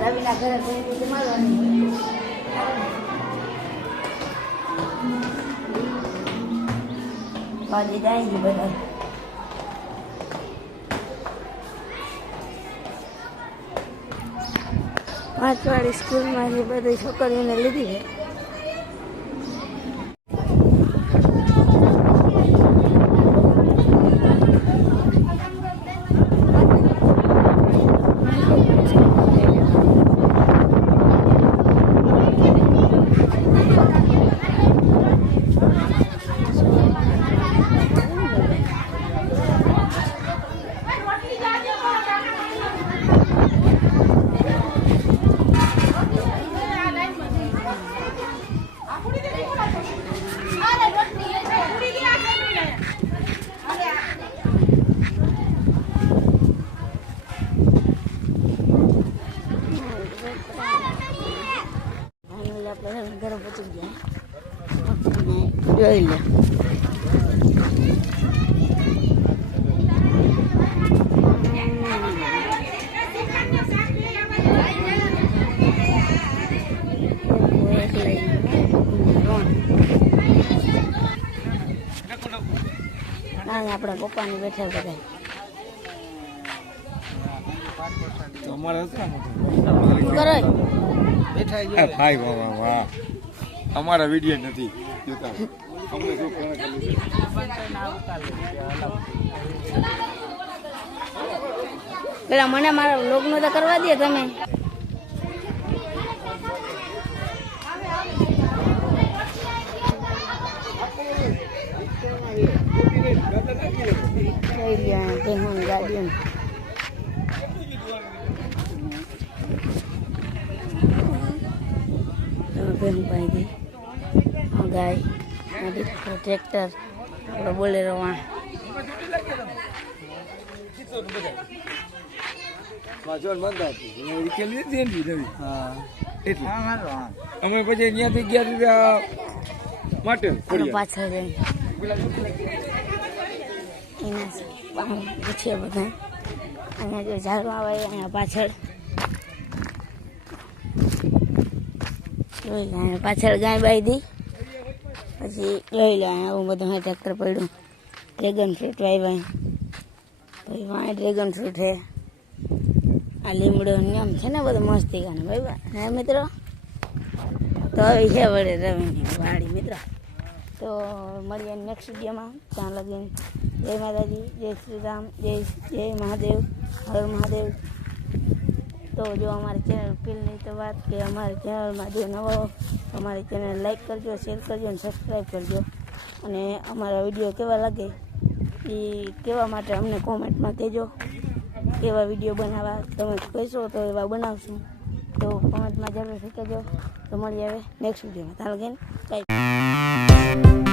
રવિના ઘરે જમાડવાની બાજી જાય છે બધા પાંચવાડી સ્કૂલમાં જે બધી છોકરીઓને લીધી છે. ઘરે પહોંચી ગયા જોઈ લે આપણા પપ્પાની બેઠા બધા અમારા વિડીયો નથી જોતા. પેલા મને મારા વ્લોગ નો તો કરવા દે તમે. ગાડીઓ ભેહું પાઈ ગાય ટ્રેક્ટર આપણે બોલેરો વાં અમે પછી અહીંયાથી ગયા માટે પાછળ એના પૂછીએ બધા અહીંયા જો ઝાડવા આવે અહીંયા પાછળ જોઈ લે અહીંયા પાછળ ગાય બાઈ દી પછી જોઈ લે અહીંયા આવું બધું હા ટ્રેક્ટર પડ્યું ડ્રેગન ફ્રૂટ વાવ્યા પછી વાંય ડ્રેગન ફ્રૂટ છે આ લીમડો આમ છે ને બધું મસ્તી ગાને ભાઈ હે મિત્રો તો હવે છે વળે રવિની વાડી મિત્રો તો મળીએ નેક્સ્ટ વિડીયોમાં ત્યાં લગીને જય માતાજી જય શ્રી રામ જય મહાદેવ હર મહાદેવ. તો જો અમારી ચેનલ પેલની તો વાત કે અમારી ચેનલમાં જો નવો અમારી ચેનલ લાઈક કરજો, શેર કરજો અને સબસ્ક્રાઈબ કરજો. અને અમારા વિડીયો કેવા લાગે એ કહેવા માટે અમને કોમેન્ટમાં કહેજો. એવા વિડીયો બનાવવા તમે કહેશો તો એવા બનાવશું. તો કોમેન્ટમાં જરૂરથી કહેજો. તો મળીએ હવે નેક્સ્ટ વિડીયોમાં. ત્યાં લગીને બાય.